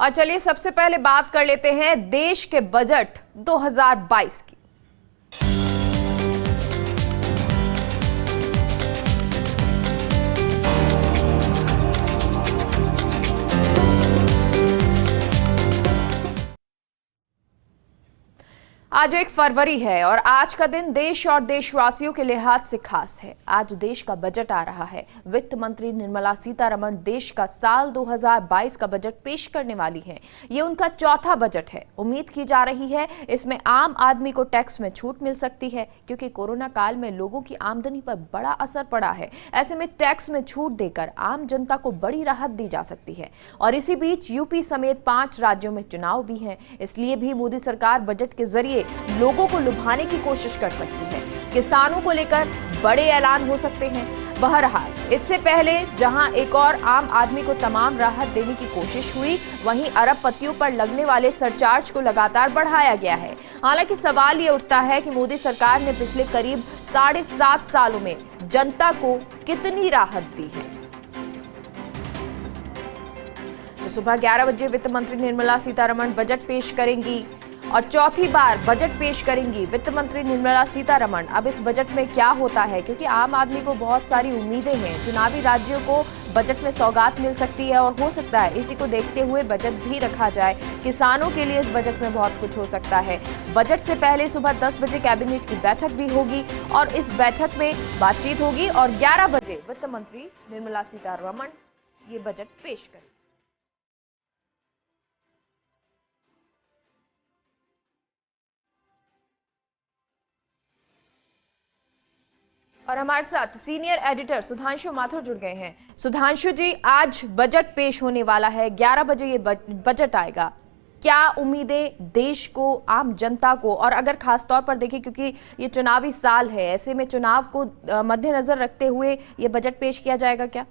और चलिए सबसे पहले बात कर लेते हैं देश के बजट 2022 की। आज 1 फरवरी है और आज का दिन देश और देशवासियों के लिहाज से खास है। आज देश का बजट आ रहा है। वित्त मंत्री निर्मला सीतारमण देश का साल 2022 का बजट पेश करने वाली हैं। ये उनका चौथा बजट है। उम्मीद की जा रही है इसमें आम आदमी को टैक्स में छूट मिल सकती है, क्योंकि कोरोना काल में लोगों की आमदनी पर बड़ा असर पड़ा है। ऐसे में टैक्स में छूट देकर आम जनता को बड़ी राहत दी जा सकती है। और इसी बीच यूपी समेत 5 राज्यों में चुनाव भी हैं, इसलिए भी मोदी सरकार बजट के जरिए लोगों को लुभाने की कोशिश कर सकती है। किसानों को लेकर बड़े ऐलान हो सकते हैं। बहरहाल इससे पहले जहां एक और आम आदमी को तमाम राहत देने की कोशिश हुई, वहीं अरबपतियों पर लगने वाले सरचार्ज को लगातार बढ़ाया गया है। हालांकि सवाल ये उठता है कि मोदी सरकार ने पिछले करीब 7.5 सालों में जनता को कितनी राहत दी है। तो सुबह 11 बजे वित्त मंत्री निर्मला सीतारमण बजट पेश करेंगी और चौथी बार बजट पेश करेंगी वित्त मंत्री निर्मला सीतारमण। अब इस बजट में क्या होता है, क्योंकि आम आदमी को बहुत सारी उम्मीदें हैं। चुनावी राज्यों को बजट में सौगात मिल सकती है और हो सकता है इसी को देखते हुए बजट भी रखा जाए। किसानों के लिए इस बजट में बहुत कुछ हो सकता है। बजट से पहले सुबह 10 बजे कैबिनेट की बैठक भी होगी और इस बैठक में बातचीत होगी और 11 बजे वित्त मंत्री निर्मला सीतारमण ये बजट पेश करेंगी। और हमारे साथ सीनियर एडिटर सुधांशु माथुर जुड़ गए हैं। सुधांशु जी, आज बजट पेश होने वाला है, 11 बजे ये बजट आएगा। क्या उम्मीदें देश को, आम जनता को, और अगर खास तौर पर देखें क्योंकि ये चुनावी साल है, ऐसे में चुनाव को मद्देनजर रखते हुए ये बजट पेश किया जाएगा क्या?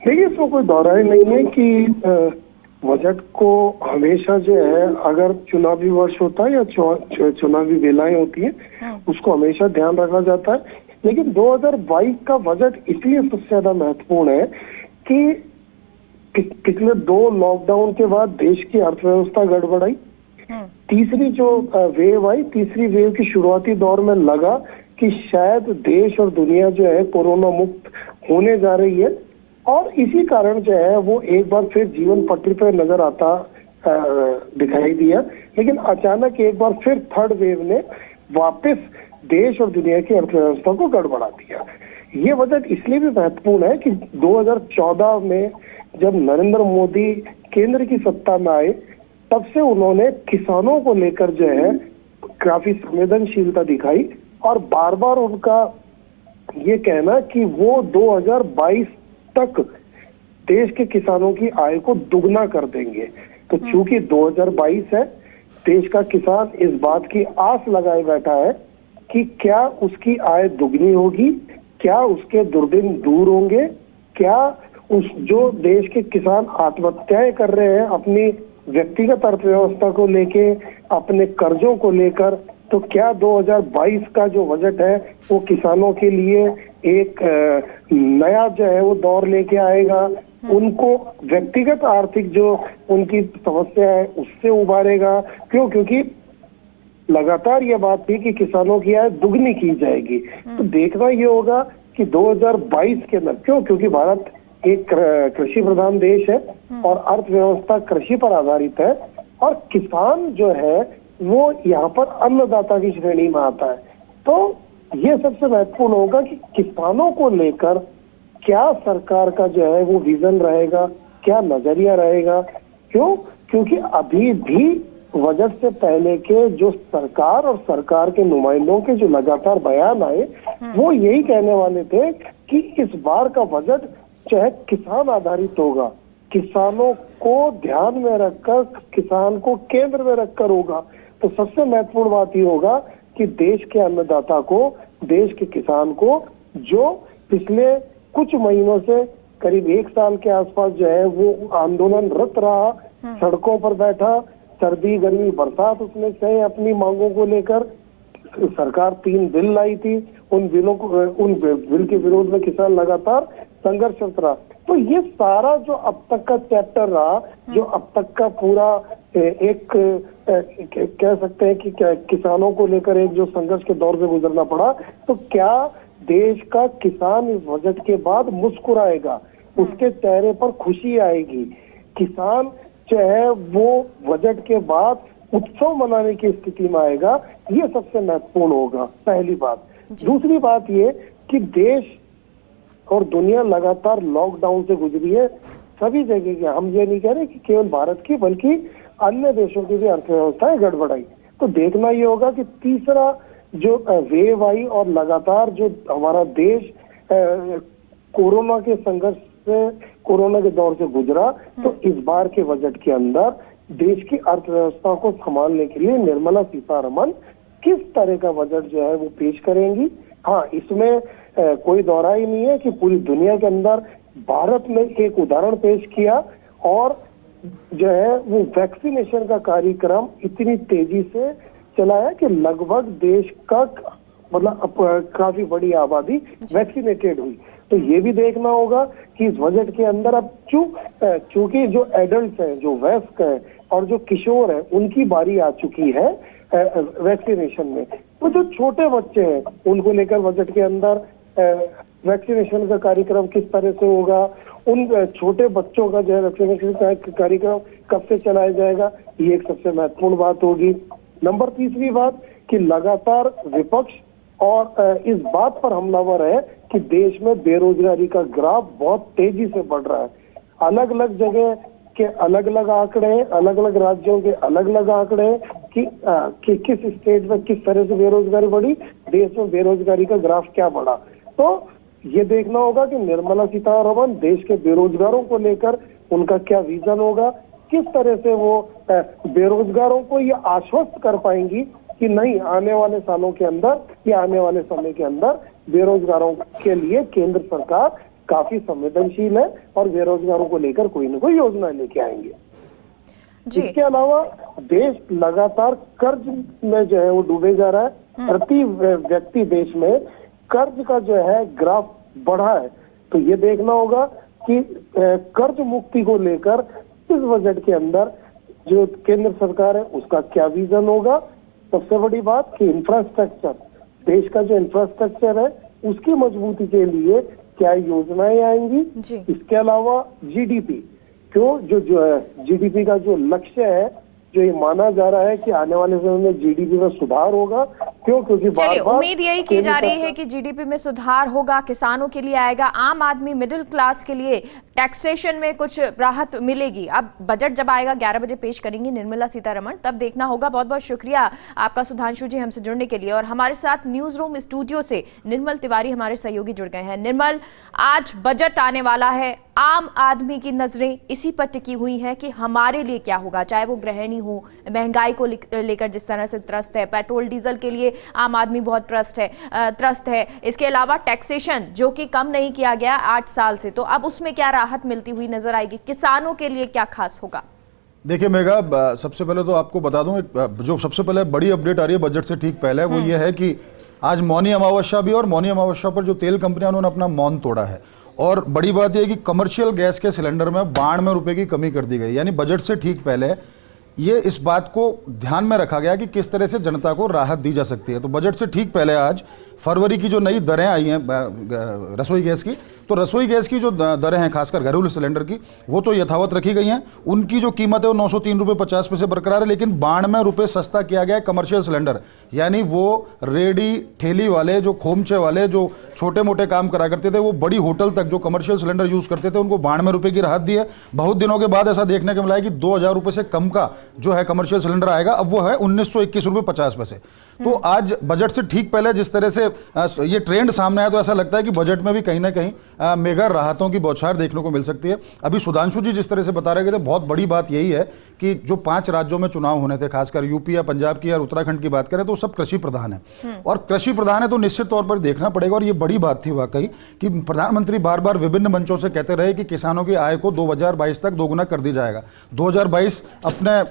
देखिए, इसमें कोई दौराई नहीं है कि बजट को हमेशा जो है, अगर चुनावी वर्ष होता है या चुनावी वेलाएं होती हैं, उसको हमेशा ध्यान रखा जाता है। लेकिन 2022 का बजट इसलिए सबसे ज्यादा महत्वपूर्ण है कि पिछले 2 लॉकडाउन के बाद देश की अर्थव्यवस्था गड़बड़ाई। तीसरी जो वेव आई, तीसरी वेव की शुरुआती दौर में लगा कि शायद देश और दुनिया जो है कोरोना मुक्त होने जा रही है, और इसी कारण जो है वो एक बार फिर जीवन पटरी पर नजर आता दिखाई दिया। लेकिन अचानक एक बार फिर थर्ड वेव ने वापस देश और दुनिया की अर्थव्यवस्था को गड़बड़ा दिया। ये बजट इसलिए भी महत्वपूर्ण है कि 2014 में जब नरेंद्र मोदी केंद्र की सत्ता में आए, तब से उन्होंने किसानों को लेकर जो है काफी संवेदनशीलता दिखाई, और बार बार उनका ये कहना कि वो 2022 तक देश के किसानों की आय को दुगना कर देंगे। तो चूंकि 2022 है, देश का किसान इस बात की आस लगाए बैठा है कि क्या उसकी आय दुगनी होगी, क्या उसके दुर्दिन दूर होंगे, क्या उस जो देश के किसान आत्महत्याएं कर रहे हैं अपनी व्यक्तिगत अर्थव्यवस्था को लेके, अपने कर्जों को लेकर, तो क्या 2022 का जो बजट है वो किसानों के लिए एक नया जो है वो दौर लेके आएगा, उनको व्यक्तिगत आर्थिक जो उनकी समस्या है उससे उबारेगा। क्योंकि लगातार ये बात थी कि किसानों की आय दुगनी की जाएगी। तो देखना ये होगा कि 2022 के अंदर, क्योंकि भारत एक कृषि प्रधान देश है और अर्थव्यवस्था कृषि पर आधारित है, और किसान जो है वो यहाँ पर अन्नदाता की श्रेणी में आता है। तो ये सबसे महत्वपूर्ण होगा कि किसानों को लेकर क्या सरकार का जो है वो विजन रहेगा, क्या नजरिया रहेगा। क्योंकि अभी भी बजट से पहले के जो सरकार और सरकार के नुमाइंदों के जो लगातार बयान आए, वो यही कहने वाले थे कि इस बार का बजट जो है किसान आधारित होगा, किसानों को ध्यान में रखकर, किसान को केंद्र में रखकर होगा। तो सबसे महत्वपूर्ण बात ये होगा कि देश के अन्नदाता को, देश के किसान को, जो पिछले कुछ महीनों से करीब 1 साल के आसपास जो है वो आंदोलनरत रहा, सड़कों पर बैठा, सर्दी गर्मी बरसात उसने सहे अपनी मांगों को लेकर। सरकार 3 बिल लाई थी, उन बिल के विरोध में किसान लगातार संघर्षरत रहा। तो ये सारा जो अब तक का चैप्टर रहा, जो अब तक का पूरा एक कह सकते हैं कि किसानों को लेकर एक जो संघर्ष के दौर से गुजरना पड़ा, तो क्या देश का किसान इस बजट के बाद मुस्कुराएगा, उसके चेहरे पर खुशी आएगी, किसान जो है वो बजट के बाद उत्सव मनाने की स्थिति में आएगा? ये सबसे महत्वपूर्ण होगा, पहली बात। दूसरी बात ये कि देश और दुनिया लगातार लॉकडाउन से गुजरी है, सभी जगह की। हम ये नहीं कह रहे कि केवल भारत की, बल्कि अन्य देशों की भी अर्थव्यवस्थाएं गड़बड़ाई। तो देखना ये होगा कि तीसरा जो वेव आई और लगातार जो हमारा देश कोरोना के संघर्ष से, कोरोना के दौर से गुजरा, तो इस बार के बजट के अंदर देश की अर्थव्यवस्था को संभालने के लिए निर्मला सीतारमण किस तरह का बजट जो है वो पेश करेंगी। हाँ, इसमें कोई दौरा ही नहीं है कि पूरी दुनिया के अंदर भारत ने एक उदाहरण पेश किया और जो है वो वैक्सीनेशन का कार्यक्रम इतनी तेजी से चला है कि लगभग देश का मतलब काफी बड़ी आबादी वैक्सीनेटेड हुई। तो ये भी देखना होगा कि इस बजट के अंदर अब चूंकि जो एडल्ट हैं, जो वयस्क हैं और जो किशोर हैं, उनकी बारी आ चुकी है वैक्सीनेशन में। तो जो छोटे बच्चे हैं उनको लेकर बजट के अंदर वैक्सीनेशन का कार्यक्रम किस तरह से होगा, उन छोटे बच्चों का जो है वैक्सीनेशन का कार्यक्रम कब से चलाया जाएगा, ये एक सबसे महत्वपूर्ण बात होगी। नंबर तीसरी बात कि लगातार विपक्ष और इस बात पर हमलावर है कि देश में बेरोजगारी का ग्राफ बहुत तेजी से बढ़ रहा है। अलग अलग जगह के अलग अलग आंकड़े हैं, अलग अलग राज्यों के अलग अलग आंकड़े हैं कि किस स्टेट में किस तरह से बेरोजगारी बढ़ी, देश में बेरोजगारी का ग्राफ क्या बढ़ा। तो ये देखना होगा कि निर्मला सीतारमण देश के बेरोजगारों को लेकर उनका क्या विजन होगा, किस तरह से वो बेरोजगारों को ये आश्वस्त कर पाएंगी कि नहीं, आने वाले सालों के अंदर या आने वाले समय के अंदर बेरोजगारों के लिए केंद्र सरकार काफी संवेदनशील है और बेरोजगारों को लेकर कोई न कोई योजना लेके आएंगे। इसके अलावा देश लगातार कर्ज में जो है वो डूबे जा रहा है। प्रति व्यक्ति देश में कर्ज का जो है ग्राफ बढ़ा है। तो ये देखना होगा कि कर्ज मुक्ति को लेकर इस बजट के अंदर जो केंद्र सरकार है उसका क्या विजन होगा। सबसे बड़ी बात कि इंफ्रास्ट्रक्चर, देश का जो इंफ्रास्ट्रक्चर है उसकी मजबूती के लिए क्या योजनाएं आएंगी। इसके अलावा जीडीपी, जो है जीडीपी का जो लक्ष्य है, जो ये माना जा रहा है कि आने वाले समय में जीडीपी में सुधार होगा, क्योंकि चलिए उम्मीद यही की जा रही है कि जीडीपी में सुधार होगा, किसानों के लिए आएगा, आम आदमी मिडिल क्लास के लिए टैक्सेशन में कुछ राहत मिलेगी। अब बजट जब आएगा 11 बजे पेश करेंगी निर्मला सीतारमण, तब देखना होगा। बहुत बहुत शुक्रिया आपका सुधांशु जी हमसे जुड़ने के लिए। और हमारे साथ न्यूज रूम स्टूडियो से निर्मल तिवारी हमारे सहयोगी जुड़ गए हैं। निर्मल, आज बजट आने वाला है, आम आदमी की नजरें इसी पर टिकी हुई हैं कि हमारे लिए क्या होगा, चाहे वो गृहिणी हो, महंगाई को लेकर जिस तरह से त्रस्त है, पेट्रोल डीजल के लिए आम आदमी बहुत त्रस्त है। इसके अलावा टैक्सेशन जो कि कम नहीं किया गया 8 साल से, तो अब उसमें क्या राहत मिलती हुई नजर आएगी, किसानों के लिए क्या खास होगा? देखिए मेघा, सबसे पहले तो आपको बता दूं, जो सबसे पहले बड़ी अपडेट आ रही है बजट से ठीक पहले, वो ये है कि आज मौनी अमावस्या भी, और मौनी अमावस्या पर जो तेल कंपनियां उन्होंने अपना मौन तोड़ा है। और बड़ी बात यह है कि कमर्शियल गैस के सिलेंडर में 92 रुपए की कमी कर दी गई। यानी बजट से ठीक पहले ये इस बात को ध्यान में रखा गया कि किस तरह से जनता को राहत दी जा सकती है। तो बजट से ठीक पहले आज फरवरी की जो नई दरें आई हैं रसोई गैस की, तो रसोई गैस की जो दरें हैं खासकर घरेलू सिलेंडर की, वो तो यथावत रखी गई हैं। उनकी जो कीमत है वो 903 रुपये 50 पैसे बरकरार है, लेकिन 92 रुपये सस्ता किया गया है कमर्शियल सिलेंडर। यानी वो रेडी ठेली वाले, जो खोमचे वाले, जो छोटे मोटे काम करा करते थे, वो बड़ी होटल तक जो कमर्शियल सिलेंडर यूज़ करते थे, उनको 92 रुपये की राहत दी है। बहुत दिनों के बाद ऐसा देखने को मिला है कि 2000 रुपये से कम का जो है कमर्शियल सिलेंडर आएगा, अब वो है 1921 रुपये 50 पैसे। तो आज बजट से ठीक पहले जिस तरह से ये ट्रेंड सामने आया, तो ऐसा लगता है कि बजट में भी कहीं ना कहीं मेगा राहतों की बौछार देखने को मिल सकती है। अभी सुधांशु जी जिस तरह से बता रहे थे, बहुत बड़ी बात यही है कि जो 5 राज्यों में चुनाव होने थे, खासकर यूपी या पंजाब की या उत्तराखंड की बात करें, तो सब कृषि प्रधान है। और कृषि प्रधान है तो निश्चित तौर पर देखना पड़ेगा। और ये बड़ी बात थी वाकई कि प्रधानमंत्री बार बार विभिन्न मंचों से कहते रहे कि किसानों की आय को 2022 तक दोगुना कर दी जाएगा। 2022 अपने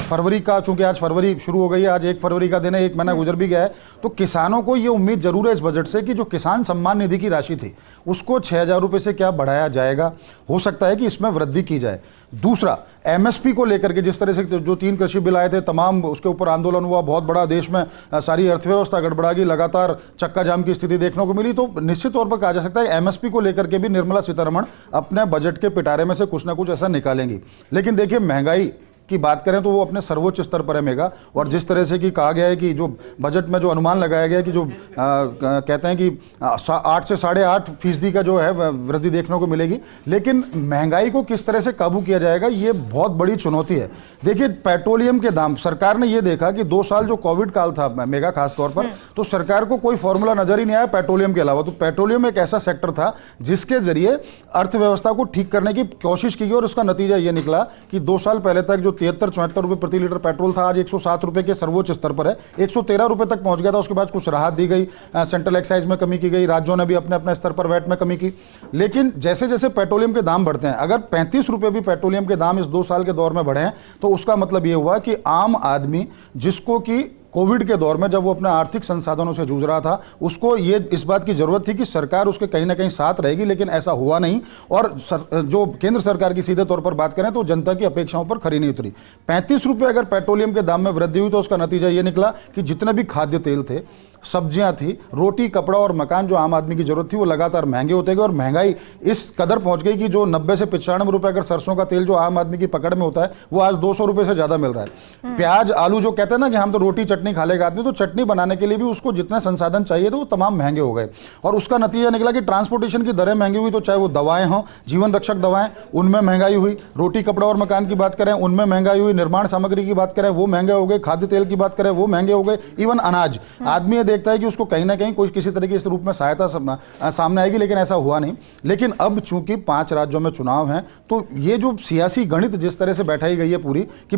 फरवरी का, चूंकि आज फरवरी शुरू हो गई है, आज 1 फरवरी का दिन है, 1 महीना गुजर भी गया है, तो किसानों को ये उम्मीद जरूर है इस बजट से कि जो किसान सम्मान निधि की राशि थी उसको 6,000 रुपए से क्या बढ़ाया जाएगा, हो सकता है कि इसमें वृद्धि की जाए। दूसरा, एमएसपी को लेकर के जिस तरह से जो 3 कृषि बिल आए थे, तमाम उसके ऊपर आंदोलन हुआ, बहुत बड़ा देश में सारी अर्थव्यवस्था गड़बड़ा गई, लगातार चक्का जाम की स्थिति देखने को मिली। तो निश्चित तौर पर कहा जा सकता है एमएसपी को लेकर के भी निर्मला सीतारमण अपने बजट के पिटारे में से कुछ ना कुछ ऐसा निकालेंगी। लेकिन देखिए, महंगाई की बात करें तो वो अपने सर्वोच्च स्तर पर है मेगा, और जिस तरह से कि कहा गया है कि जो बजट में जो अनुमान लगाया गया है कि जो कहते हैं कि 8 से 8.5% का जो है वृद्धि देखने को मिलेगी, लेकिन महंगाई को किस तरह से काबू किया जाएगा ये बहुत बड़ी चुनौती है। देखिए, पेट्रोलियम के दाम, सरकार ने ये देखा कि 2 साल जो कोविड काल था मेगा खास तौर पर, तो सरकार को कोई फॉर्मूला नजर ही नहीं आया पेट्रोलियम के अलावा। तो पेट्रोलियम एक ऐसा सेक्टर था जिसके जरिए अर्थव्यवस्था को ठीक करने की कोशिश की गई, और उसका नतीजा ये निकला कि 2 साल पहले तक जो 73-74 रुपए प्रति लीटर पेट्रोल था, आज 107 रुपए के सर्वोच्च स्तर पर है, 113 रुपए तक पहुंच गया था। उसके बाद कुछ राहत दी गई, सेंट्रल एक्साइज में कमी की गई, राज्यों ने भी अपने अपने स्तर पर वैट में कमी की। लेकिन जैसे जैसे पेट्रोलियम के दाम बढ़ते हैं, अगर 35 रुपए भी पेट्रोलियम के दाम इस 2 साल के दौर में बढ़े हैं, तो उसका मतलब यह हुआ कि आम आदमी, जिसको कि कोविड के दौर में जब वो अपने आर्थिक संसाधनों से जूझ रहा था, उसको ये इस बात की जरूरत थी कि सरकार उसके कहीं ना कहीं साथ रहेगी, लेकिन ऐसा हुआ नहीं। और जो केंद्र सरकार की सीधे तौर पर बात करें तो जनता की अपेक्षाओं पर खरी नहीं उतरी। 35 रुपए अगर पेट्रोलियम के दाम में वृद्धि हुई तो उसका नतीजा ये निकला कि जितने भी खाद्य तेल थे, सब्जियां थी, रोटी, कपड़ा और मकान जो आम आदमी की जरूरत थी, वो लगातार महंगे होते गए, और महंगाई इस कदर पहुंच गई कि जो 90 से 95 रुपए अगर सरसों का तेल जो आम आदमी की पकड़ में होता है, वो आज 200 रुपए से ज्यादा मिल रहा है। प्याज, आलू, जो कहते हैं ना कि हम तो रोटी चटनी खा लेगा आदमी, तो चटनी बनाने के लिए भी उसको जितने संसाधन चाहिए थे वो तमाम महंगे हो गए। और उसका नतीजा निकला कि ट्रांसपोर्टेशन की दरें महंगी हुई, तो चाहे वो दवाएं हों, जीवन रक्षक दवाएं, उनमें महंगाई हुई, रोटी, कपड़ा और मकान की बात करें उनमें महंगाई हुई, निर्माण सामग्री की बात करें वो महंगे हो गए, खाद्य तेल की बात करें वो महंगे हो गए, इवन अनाज। आदमी ये देखता है कि उसको कहीं ना कहीं कोई किसी तरह के इस रूप में सहायता सामने आएगी, लेकिन ऐसा हुआ नहीं। लेकिन अब चूंकि 5 राज्यों में चुनाव हैं, तो ये जो सियासी गणित जिस तरह से बैठाई गई है पूरी कि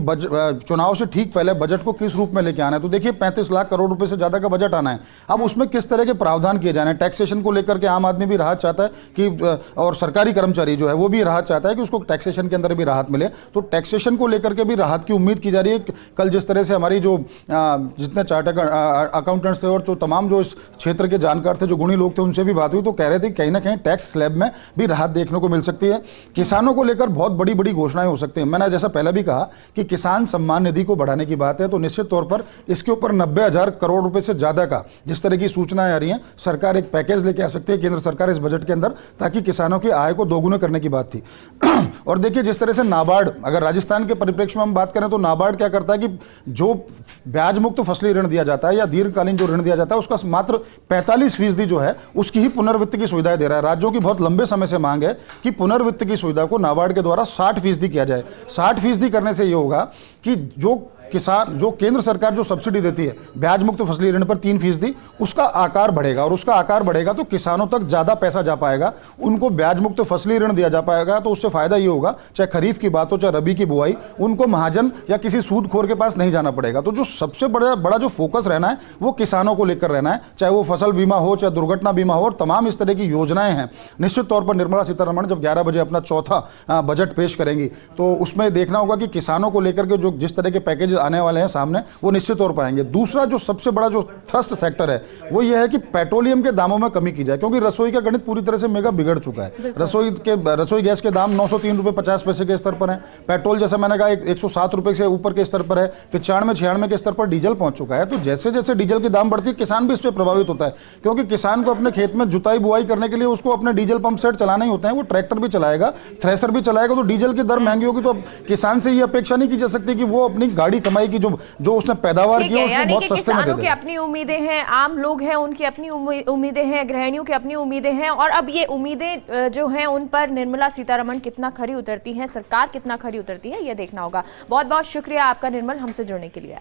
चुनाव से ठीक पहले बजट को किस रूप में लेके आना है, तो देखिए 35 लाख करोड़ रुपए से ज्यादा का बजट आना है। अब उसमें किस तरह के प्रावधान किए जाने हैं। टैक्सेशन को लेकर के आम आदमी भी राहत चाहता है कि, और सरकारी कर्मचारी जो है वो भी राहत चाहता है कि उसको टैक्सेशन के अंदर भी राहत मिले, तो टैक्सेशन को लेकर के भी राहत की उम्मीद की जा रही है। कल जिस तरह से हमारी जो जितने चार्टर्ड अकाउंटेंट्स थे और जो तमाम जो इस क्षेत्र के जानकार थे, जो गुणी लोग थे, उनसे भी बात हुई, तो कह रहे थे कहीं ना कहीं टैक्स स्लैब में भी राहत देखने को मिल सकती है। किसानों को लेकर बहुत बड़ी बड़ी घोषणाएं हो सकती हैं। मैंने जैसा पहले भी कहा कि किसान सम्मान निधि को बढ़ाने की बात है, तो निश्चित तौर पर इसके ऊपर 90,000 करोड़ रुपए से ज्यादा का, जिस तरह की सूचनाएं आ रही हैं, सरकार एक पैकेज लेके आ सकती है, केंद्र सरकार इस बजट के अंदर, ताकि किसानों की आय को दोगुना करने की बात थी। और देखिए, जिस तरह से नाबार्ड, अगर राजस्थान के परिप्रेक्ष्य में हम बात करें तो नाबार्ड क्या करता है कि जो ब्याज मुक्त फसली ऋण दिया जाता है या दीर्घकालीन जो ऋण दिया जाता है, उसका मात्र 45% जो है उसकी ही पुनर्वित्त की सुविधाएं दे रहा है। राज्यों की बहुत लंबे समय से मांग है कि पुनर्वित्त की सुविधा को नाबार्ड के द्वारा 60% किया जाए। 60% करने से यह होगा कि जो किसान, जो केंद्र सरकार जो सब्सिडी देती है ब्याज मुक्त फसली ऋण पर 3%, उसका आकार बढ़ेगा, और उसका आकार बढ़ेगा तो किसानों तक ज्यादा पैसा जा पाएगा, उनको ब्याज मुक्त फसली ऋण दिया जा पाएगा। तो उससे फायदा ये होगा, चाहे खरीफ की बात हो चाहे रबी की बुआई, उनको महाजन या किसी सूदखोर के पास नहीं जाना पड़ेगा। तो जो सबसे बड़ा जो फोकस रहना है वो किसानों को लेकर रहना है, चाहे वो फसल बीमा हो चाहे दुर्घटना बीमा हो, और तमाम इस तरह की योजनाएं हैं। निश्चित तौर पर निर्मला सीतारमण जब 11 बजे अपना चौथा बजट पेश करेंगी, तो उसमें देखना होगा कि किसानों को लेकर के जो जिस तरह के पैकेज आने वाले हैं सामने, वो निश्चित तौर पर आएंगे। दूसरा जो सबसे बड़ा जो थ्रस्ट सेक्टर है वो ये है कि पेट्रोलियम के दामों में कमी की जाए, क्योंकि रसोई का गणित पूरी तरह से मेगा बिगड़ चुका है। रसोई गैस के दाम 903 रुपए 50 पैसे के स्तर पर है। पेट्रोल जैसा मैंने कहा 107 रुपए से ऊपर के स्तर पर है। 95-96 के स्तर पर डीजल पहुंच चुका है। तो जैसे जैसे डीजल के दाम बढ़ती है, किसान भी इससे प्रभावित होता है, क्योंकि किसान को अपने खेत में जुताई बुआई करने के लिए उसको अपने डीजल पंप सेट चलाने ही होते हैं। वो ट्रैक्टर भी चलाएगा, थ्रेसर भी चलाएगा, तो डीजल की दर महंगी होगी। तो किसान से ये अपेक्षा नहीं की जा सकती कि वो अपनी गाड़ी कमाई की जो उसने पैदावार की है उसको बहुत सस्ते में दे दे। किसानों की अपनी उम्मीदें हैं, आम लोग हैं उनकी अपनी उम्मीदें हैं, गृहिणियों की अपनी उम्मीदें हैं, और अब ये उम्मीदें जो हैं उन पर निर्मला सीतारमण कितना खरी उतरती हैं, सरकार कितना खरी उतरती है, ये देखना होगा। बहुत बहुत शुक्रिया आपका निर्मल, हमसे जुड़ने के लिए।